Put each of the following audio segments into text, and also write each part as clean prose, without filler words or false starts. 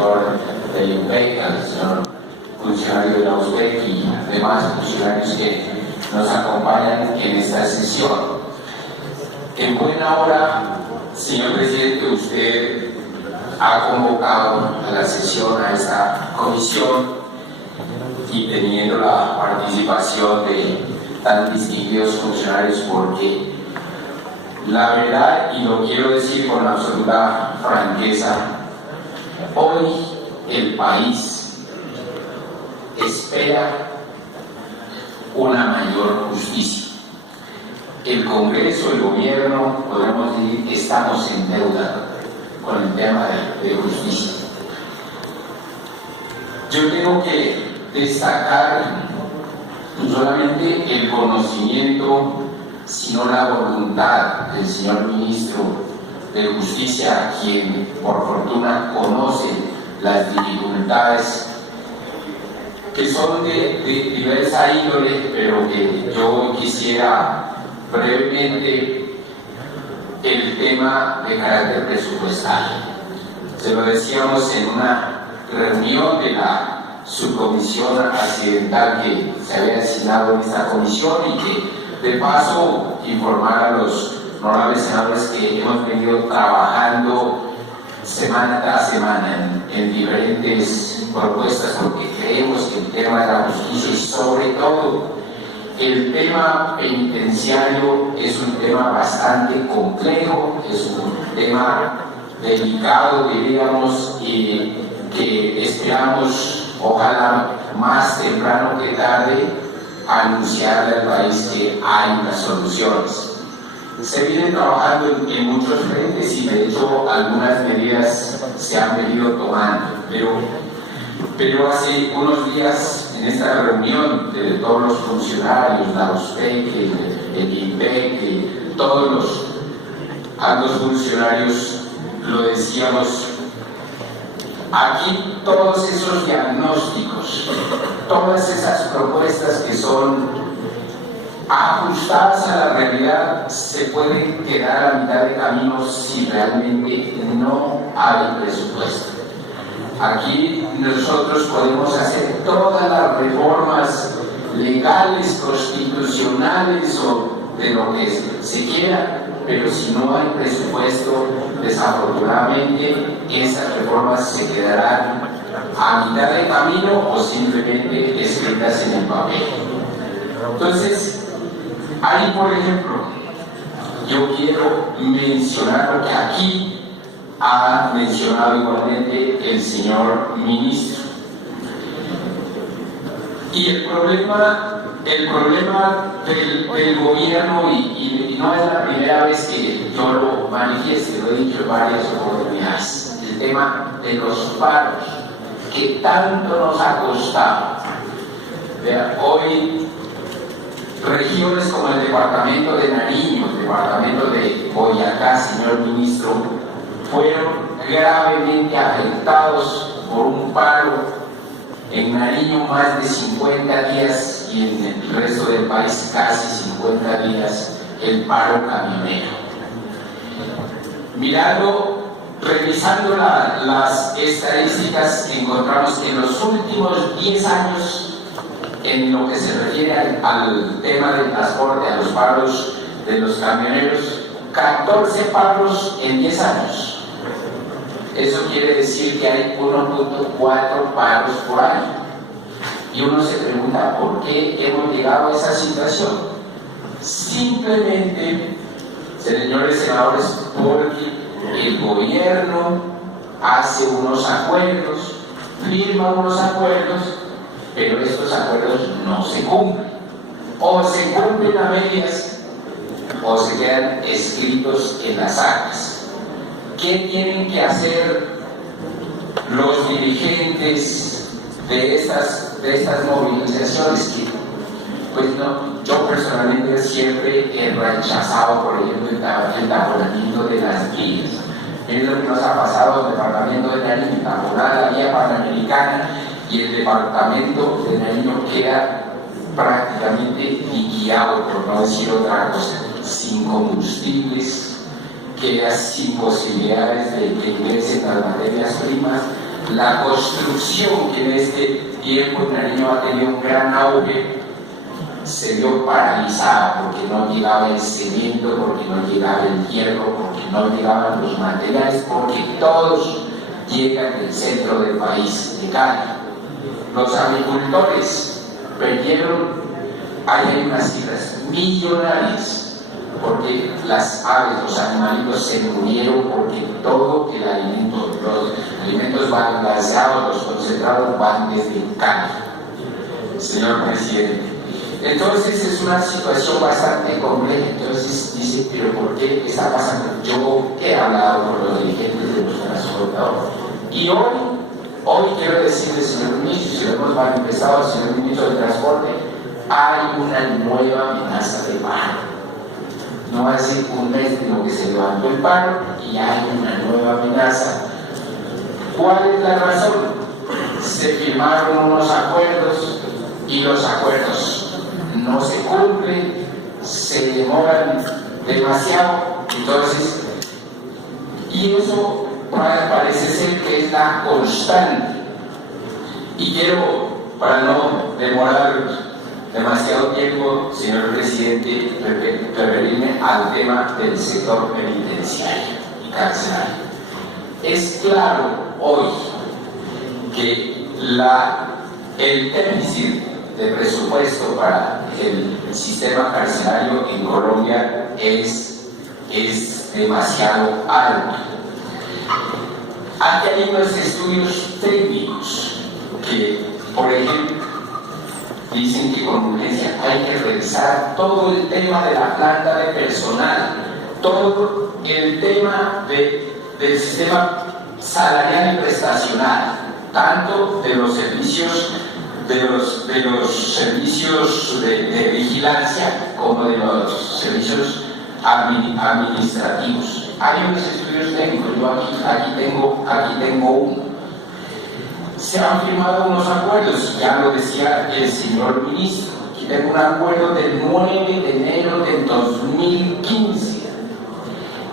director del INPEC, al señor funcionario de la USPEC y demás funcionarios que nos acompañan en esta sesión. En buena hora, señor presidente, usted ha convocado a la sesión, a esta comisión, y teniendo la participación de tan distinguidos funcionarios, porque la verdad, y lo quiero decir con absoluta franqueza, hoy el país espera una mayor justicia. El Congreso, el gobierno, podemos decir que estamos en deuda con el tema de justicia. Yo tengo que destacar no solamente el conocimiento, sino la voluntad del señor ministro de Justicia, quien por fortuna conoce las dificultades que son de diversa índole, pero que yo quisiera brevemente el tema de carácter presupuestal. Se lo decíamos en una reunión de la subcomisión accidental que se había asignado en esta comisión, y que de paso informar a los honorables senadores que hemos venido trabajando semana tras semana en diferentes propuestas, porque creemos que el tema de la justicia y sobre todo el tema penitenciario es un tema bastante complejo, es un tema delicado, diríamos, y que esperamos, ojalá más temprano que tarde, anunciarle al país que hay unas soluciones. Se viene trabajando en muchos frentes y de hecho algunas medidas se han venido tomando, pero hace unos días en esta reunión de todos los funcionarios, la USPEC, el INPEC, todos los altos funcionarios, lo decíamos, aquí todos esos diagnósticos, todas esas propuestas que son ajustadas a la realidad se pueden quedar a mitad de camino si realmente no hay presupuesto. Aquí nosotros podemos hacer todas las reformas legales, constitucionales o de lo que se quiera, pero si no hay presupuesto, desafortunadamente esas reformas se quedarán a mitad de camino o simplemente escritas en el papel. Entonces, ahí, por ejemplo, yo quiero mencionar, porque aquí ha mencionado igualmente el señor ministro, y el problema del gobierno, y no es la primera vez que yo lo manifiesto, lo he dicho en varias oportunidades, el tema de los paros, que tanto nos ha costado. Vean, hoy regiones como el departamento de Nariño, el departamento de Boyacá, señor ministro, fueron gravemente afectados por un paro. En Nariño más de 50 días y en el resto del país casi 50 días el paro camionero. Revisando las estadísticas, encontramos que en los últimos 10 años, en lo que se refiere al tema del transporte, a los paros de los camioneros, 14 paros en 10 años. Eso quiere decir que hay 1.4 paros por año. Y uno se pregunta por qué hemos llegado a esa situación. Simplemente, señores senadores, porque el gobierno hace unos acuerdos, firma unos acuerdos, pero estos acuerdos no se cumplen. O se cumplen a medias, o se quedan escritos en las actas. ¿Qué tienen que hacer los dirigentes de estas movilizaciones? Que, pues no, yo personalmente siempre he rechazado, por ejemplo, el taponamiento de las vías. Es lo que nos ha pasado al departamento de Nariño, taponada la vía panamericana, y el departamento de Nariño queda prácticamente liquidado, por no decir otra cosa, sin combustibles, queda sin posibilidades de que ingresen las materias primas, La construcción que en este tiempo en Nariño ha tenido un gran auge se vio paralizada porque no llegaba el cemento, porque no llegaba el hierro, porque no llegaban los materiales, porque todos llegan del centro del país, de Cali. Los agricultores perdieron, hay unas cifras millonarias, porque las aves, los animalitos se murieron porque todo el alimento, los alimentos balanceados, los concentrados van desde Cali, señor presidente. Entonces es una situación bastante compleja. Entonces dice, pero ¿por qué está pasando? Yo he hablado con los dirigentes de los transportadores y hoy quiero decirle, señor ministro, si lo hemos manifestado, señor ministro de Transporte, hay una nueva amenaza de paro. No hace un mes de lo que se levantó el paro y hay una nueva amenaza. ¿Cuál es la razón? Se firmaron unos acuerdos y los acuerdos no se cumplen, se demoran demasiado, entonces, y eso parece ser que es la constante. Y quiero, para no demorar demasiado tiempo, señor presidente, referirme al tema del sector penitenciario y carcelario. Es claro hoy que el déficit de presupuesto para el sistema carcelario en Colombia es demasiado alto. Aquí hay unos estudios técnicos que, por ejemplo, dicen que con urgencia hay que revisar todo el tema de la planta de personal, todo el tema del sistema salarial y prestacional, tanto de los servicios de vigilancia como de los servicios administrativos. Hay unos estudios técnicos, yo aquí tengo uno. Se han firmado unos acuerdos, ya lo decía el señor ministro. Aquí tengo un acuerdo del 9 de enero del 2015.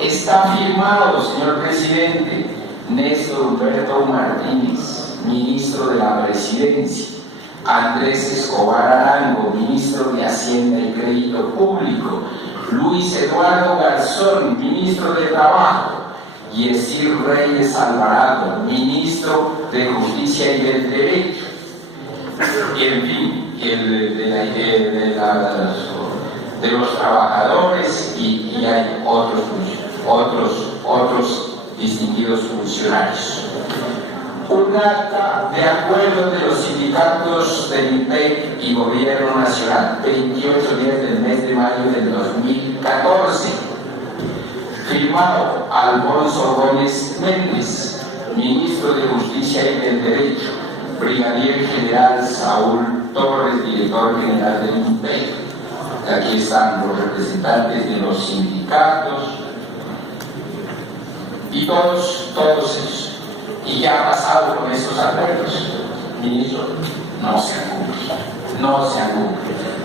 Está firmado, señor presidente, Néstor Humberto Martínez, ministro de la Presidencia, Andrés Escobar Arango, ministro de Hacienda y Crédito Público, Luis Eduardo Garzón, ministro de Trabajo, Yesir Reyes Alvarado, ministro de Justicia y del Derecho, en fin, de los trabajadores y hay otros distinguidos funcionarios. Un acta de acuerdo de los sindicatos del IMPEC y Gobierno Nacional, 28 días del mes de mayo del 2014, firmado Alfonso Gómez Méndez, ministro de Justicia y del Derecho, brigadier general Saúl Torres, director general del IMPEC. Aquí están los representantes de los sindicatos y todos ellos. Y ya ha pasado con estos acuerdos, ministro, no se han cumplido.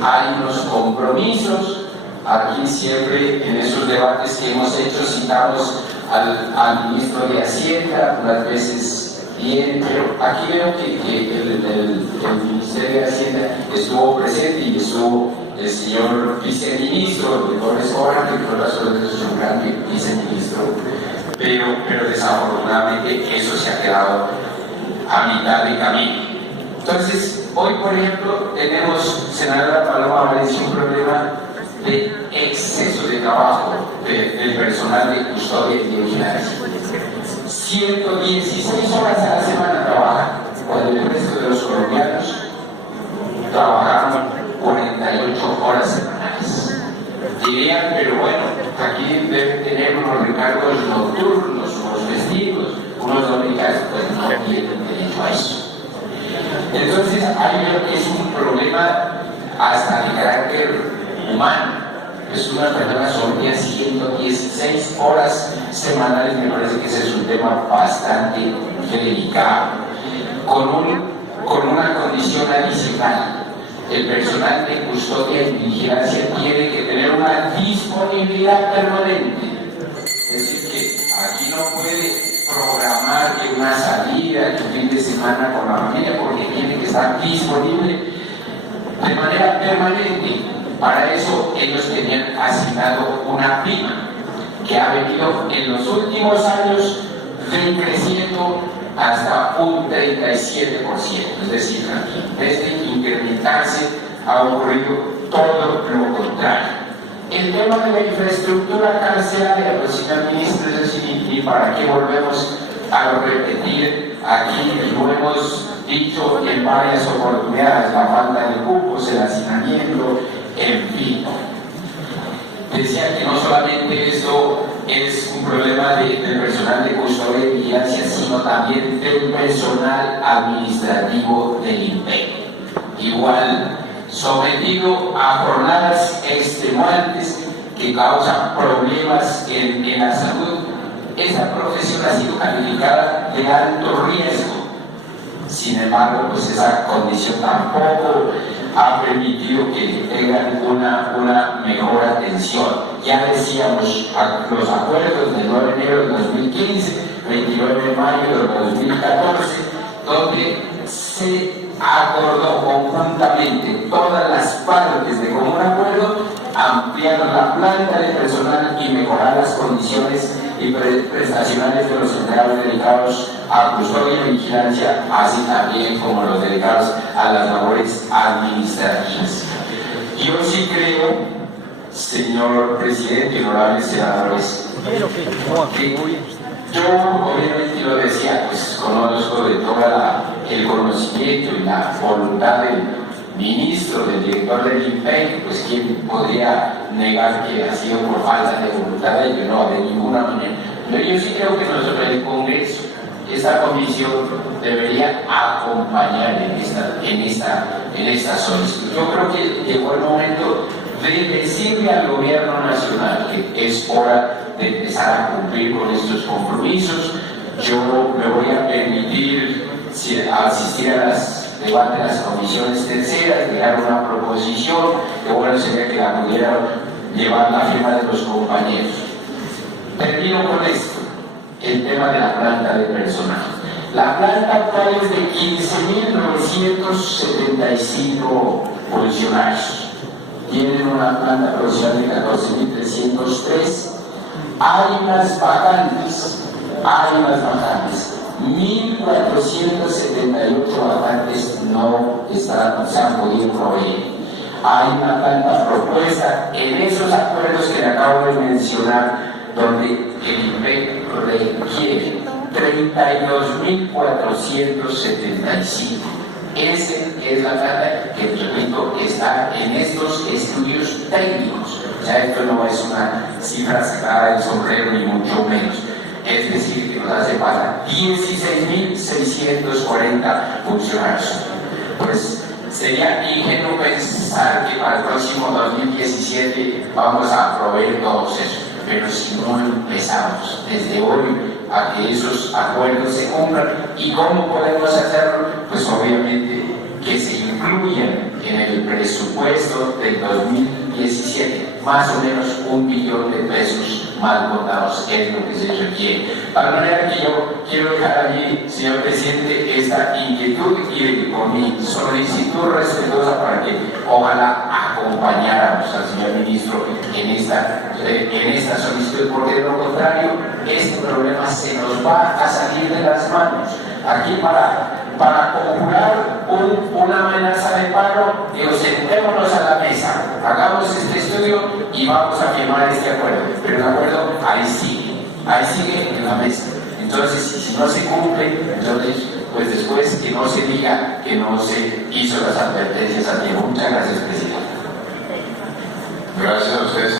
Hay unos compromisos, aquí siempre en esos debates que hemos hecho citamos al ministro de Hacienda, unas veces bien, pero aquí veo que el Ministerio de Hacienda estuvo presente y estuvo el señor viceministro, el doctor Escobar, que fue la solicitud un gran viceministro. Pero desafortunadamente eso se ha quedado a mitad de camino. Entonces, hoy por ejemplo tenemos, senadora Paloma Valencia, un problema de exceso de trabajo del personal de custodia y de vigilancia. 116 horas a la semana trabajan, cuando el resto de los colombianos trabajaron 48 horas semanales. Dirían, pero bueno, aquí deben tener unos recargos nocturnos, unos festivos, unos dominicales, pues no tienen derecho a eso. Entonces, hay lo que es un problema hasta de carácter humano. Es una persona solía 116 horas semanales, me parece que ese es un tema bastante delicado, con una condición adicional. El personal de custodia y vigilancia tiene que tener una disponibilidad permanente. Es decir, que aquí no puede programar que una salida, que semana con la familia porque tiene que estar disponible de manera permanente. Para eso ellos tenían asignado una prima que ha venido en los últimos años creciendo hasta un 37%, es decir, en vez de incrementarse ha ocurrido todo lo contrario. El tema de la infraestructura carcelaria, pues señor ministro, es decir, y para qué volvemos a repetir aquí, lo hemos dicho en varias oportunidades, la falta de cupos, el hacinamiento, en fin. Decía que no solamente esto es un problema del personal de custodia y vigilancia, sino también del personal administrativo del INPEC. Igual, sometido a jornadas extenuantes que causan problemas en la salud, esta profesión ha sido calificada de alto riesgo. Sin embargo, pues esa condición tampoco ha permitido que tengan una mejor atención. Ya decíamos, los acuerdos del 9 de enero de 2015, 29 de mayo de 2014, donde se acordó conjuntamente todas las partes de común acuerdo ampliar la planta de personal y mejorar las condiciones y prestacionales de los empleados dedicados a custodia y vigilancia, así también como los dedicados a las labores administrativas. Yo sí creo, señor presidente y honorables senadores, que yo obviamente lo decía, pues conozco de todo el conocimiento y la voluntad del ministro, del director del INPEC, pues quién podría negar que ha sido por falta de voluntad de ellos, no, de ninguna manera. Pero yo sí creo que nosotros, el Congreso, esta comisión debería acompañar en esta solicitud. Yo creo que llegó el momento de decirle al gobierno nacional que es hora de empezar a cumplir con estos compromisos. Yo me voy a permitir asistir a las debates de las comisiones terceras, llegar una proposición, que bueno sería que la pudieran llevar la firma de los compañeros. Termino con esto, el tema de la planta de personal. La planta actual es de 15.975 funcionarios. Tienen una planta profesional de 14.303. Hay unas vacantes, 1.478 vacantes no se han podido proveer. Hay una planta propuesta en esos acuerdos que le acabo de mencionar, donde el INPEC requiere 32.475. Esa es la planta que, repito, está en estos estudios técnicos. O sea, esto no es una cifra sacada del sombrero, ni mucho menos. Es decir, que nos hace falta 16.640 funcionarios. Pues sería ingenuo pensar que para el próximo 2017 vamos a proveer todos esos. Pero si no empezamos desde hoy a que esos acuerdos se cumplan, ¿y cómo podemos hacerlo? Pues obviamente que se incluyan en el presupuesto del 2017 más o menos 1 billón de pesos mal votados, que es lo que se requiere. De manera que yo quiero dejar allí, señor presidente, esta inquietud y con mi solicitud respetuosa para que ojalá acompañáramos al señor ministro en esta solicitud, porque de lo contrario este problema se nos va a salir de las manos. Aquí para conjurar una amenaza de paro, digo, sentémonos a la mesa, hagamos este estudio y vamos a firmar este acuerdo. Pero el acuerdo ahí sigue en la mesa. Entonces, si no se cumple, entonces, pues después que no se diga que no se hizo las advertencias a tiempo. Muchas gracias, presidente. Gracias a ustedes.